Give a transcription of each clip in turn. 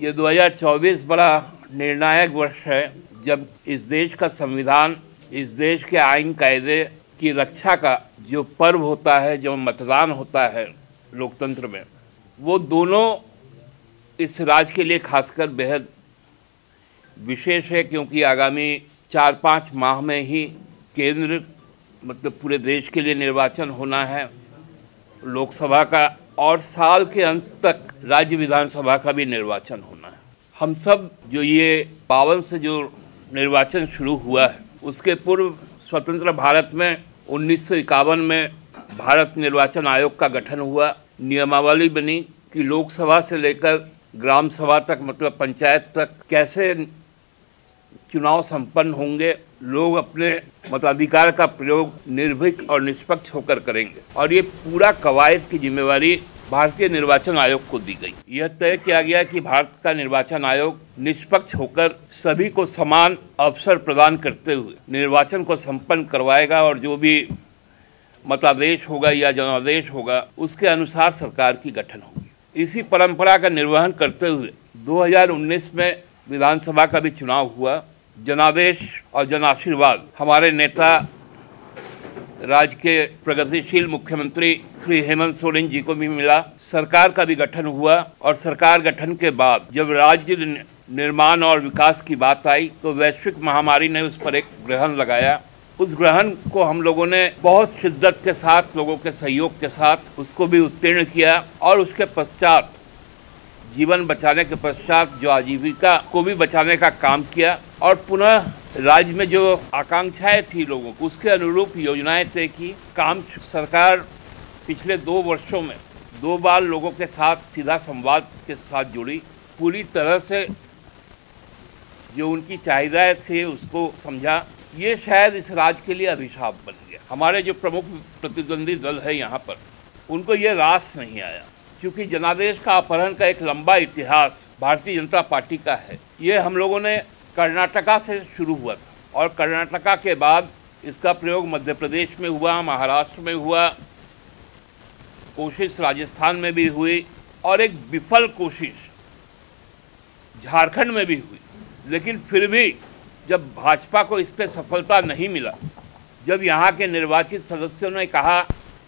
ये 2024 बड़ा निर्णायक वर्ष है, जब इस देश का संविधान, इस देश के आईन कायदे की रक्षा का जो पर्व होता है, जो मतदान होता है लोकतंत्र में, वो दोनों इस राज्य के लिए खासकर बेहद विशेष है, क्योंकि आगामी 4-5 माह में ही केंद्र मतलब पूरे देश के लिए निर्वाचन होना है लोकसभा का, और साल के अंत तक राज्य विधानसभा का भी निर्वाचन होना है। हम सब जो ये 52 से जो निर्वाचन शुरू हुआ है, उसके पूर्व स्वतंत्र भारत में 1951 में भारत निर्वाचन आयोग का गठन हुआ। नियमावली बनी कि लोकसभा से लेकर ग्राम सभा तक मतलब पंचायत तक कैसे चुनाव संपन्न होंगे, लोग अपने मताधिकार का प्रयोग निर्भीक और निष्पक्ष होकर करेंगे, और ये पूरा कवायद की जिम्मेवारी भारतीय निर्वाचन आयोग को दी गई। यह तय किया गया कि भारत का निर्वाचन आयोग निष्पक्ष होकर सभी को समान अवसर प्रदान करते हुए निर्वाचन को संपन्न करवाएगा, और जो भी मतादेश होगा या जनादेश होगा उसके अनुसार सरकार की गठन होगी। इसी परंपरा का निर्वहन करते हुए 2019 में विधानसभा का भी चुनाव हुआ। जनादेश और जनाशीर्वाद हमारे नेता राज्य के प्रगतिशील मुख्यमंत्री श्री हेमंत सोरेन जी को भी मिला। सरकार का भी गठन हुआ, और सरकार गठन के बाद जब राज्य निर्माण और विकास की बात आई तो वैश्विक महामारी ने उस पर एक ग्रहण लगाया। उस ग्रहण को हम लोगों ने बहुत शिद्दत के साथ, लोगों के सहयोग के साथ उसको भी उत्तीर्ण किया, और उसके पश्चात जीवन बचाने के पश्चात जो आजीविका को भी बचाने का काम किया, और पुनः राज्य में जो आकांक्षाएं थी लोगों को, उसके अनुरूप योजनाएं तय की। काम सरकार पिछले 2 वर्षों में 2 बार लोगों के साथ सीधा संवाद के साथ जुड़ी, पूरी तरह से जो उनकी चाहिदाएं थी उसको समझा। ये शायद इस राज्य के लिए अभिशाप बन गया। हमारे जो प्रमुख प्रतिद्वंदी दल है यहाँ पर, उनको ये रास नहीं आया, क्योंकि जनादेश का अपहरण का एक लंबा इतिहास भारतीय जनता पार्टी का है। ये हम लोगों ने कर्नाटका से शुरू हुआ था, और कर्नाटका के बाद इसका प्रयोग मध्य प्रदेश में हुआ, महाराष्ट्र में हुआ, कोशिश राजस्थान में भी हुई, और एक विफल कोशिश झारखंड में भी हुई। लेकिन फिर भी जब भाजपा को इस पर सफलता नहीं मिला, जब यहाँ के निर्वाचित सदस्यों ने कहा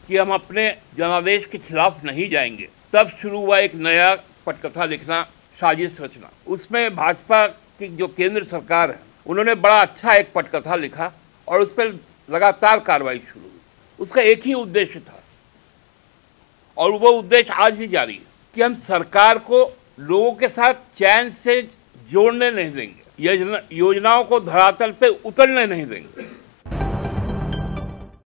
कि हम अपने जनादेश के खिलाफ नहीं जाएंगे, तब शुरू हुआ एक नया पटकथा लिखना, साजिश रचना। उसमें भाजपा की जो केंद्र सरकार है, उन्होंने बड़ा अच्छा एक पटकथा लिखा, और उस पर लगातार कार्रवाई शुरू हुई। उसका एक ही उद्देश्य था, और वो उद्देश्य आज भी जारी है कि हम सरकार को लोगों के साथ चैन से जोड़ने नहीं देंगे, योजनाओं को धरातल पे उतरने नहीं देंगे।